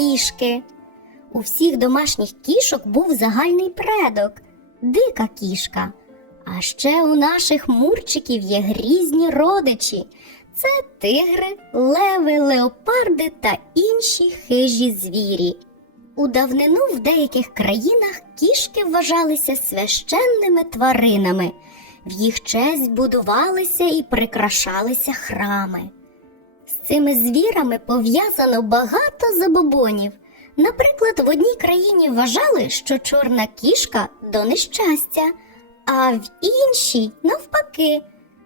кішки. У всіх домашніх кішок був загальний предок дика кішка. А ще у наших мурчиків є грізні родичі. Це тигри, леви, леопарди та інші хижі звірі. У давнину в деяких країнах кішки вважалися священними тваринами. В їх честь будувалися і прикрашалися храми. Цими звірами пов'язано багато забобонів. Наприклад, в одній країні вважали, що чорна кішка до нещастя, а в іншій, навпаки,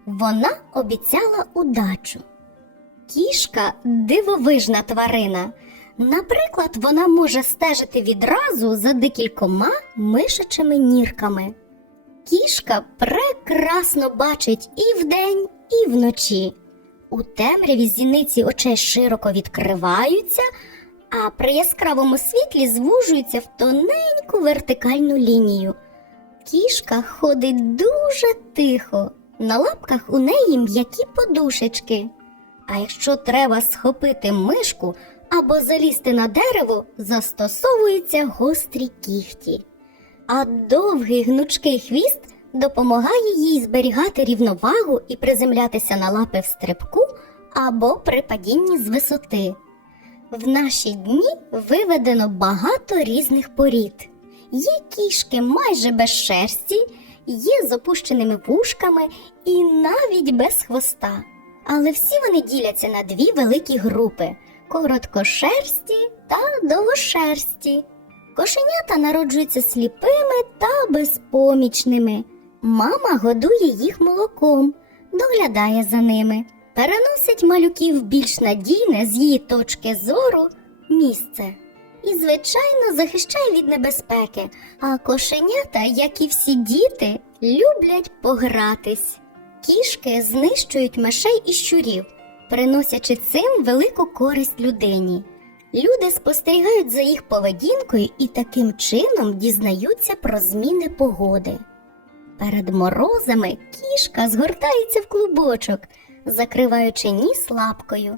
вона обіцяла удачу. Кішка дивовижна тварина. Наприклад, вона може стежити відразу за декількома мишачими нірками. Кішка прекрасно бачить і вдень, і вночі. У темряві зіниці очей широко відкриваються, а при яскравому світлі звужуються в тоненьку вертикальну лінію. Кішка ходить дуже тихо, на лапках у неї м'які подушечки. А якщо треба схопити мишку або залізти на дерево, застосовуються гострі кіхті. А довгий гнучкий хвіст допомагає їй зберігати рівновагу і приземлятися на лапи в стрибку або при падінні з висоти. В наші дні виведено багато різних порід. Є кішки майже без шерсті, є з опущеними вушками і навіть без хвоста. Але всі вони діляться на дві великі групи короткошерсті та довгошерсті. Кошенята народжуються сліпими та безпомічними. Мама годує їх молоком, доглядає за ними, переносить малюків більш надійне з її точки зору місце. І, звичайно, захищає від небезпеки, а кошенята, як і всі діти, люблять погратись. Кішки знищують мишей і щурів, приносячи цим велику користь людині. Люди спостерігають за їх поведінкою і таким чином дізнаються про зміни погоди. Перед морозами кішка згортається в клубочок, закриваючи ніс лапкою.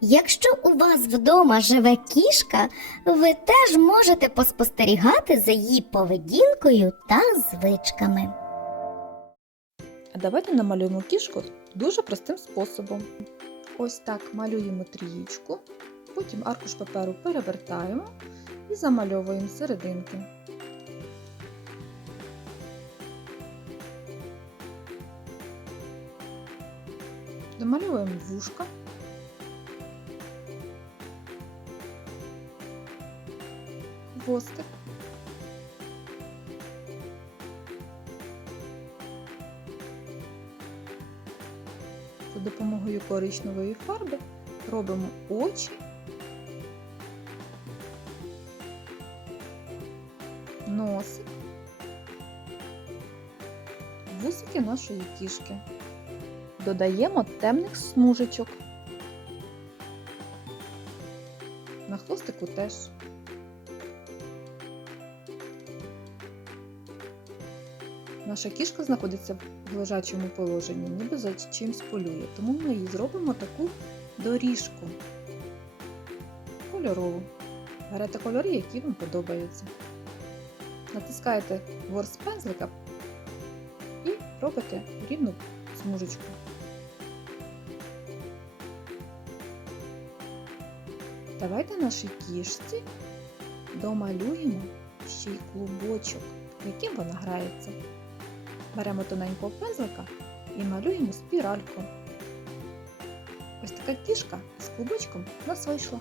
Якщо у вас вдома живе кішка, ви теж можете поспостерігати за її поведінкою та звичками. А давайте намалюємо кішку дуже простим способом. Ось так малюємо трієчку, потім аркуш паперу перевертаємо і замальовуємо серединки. Домальовуємо вушка. Хвостик. За допомогою коричневої фарби робимо очі, носик, вусики нашої кішки. Додаємо темних смужечок. На хвостику теж. Наша кішка знаходиться в лежачому положенні, ніби за чимсь полює, тому ми їй зробимо таку доріжку кольорову. Берете кольори, які вам подобаються. Натискаєте ворс пензлика і робите рівну смужечку. Давайте нашій кішці домалюємо ще й клубочок, яким вона грається. Беремо тоненького пензлика і малюємо спіральку. Ось така кішка з клубочком у нас вийшла.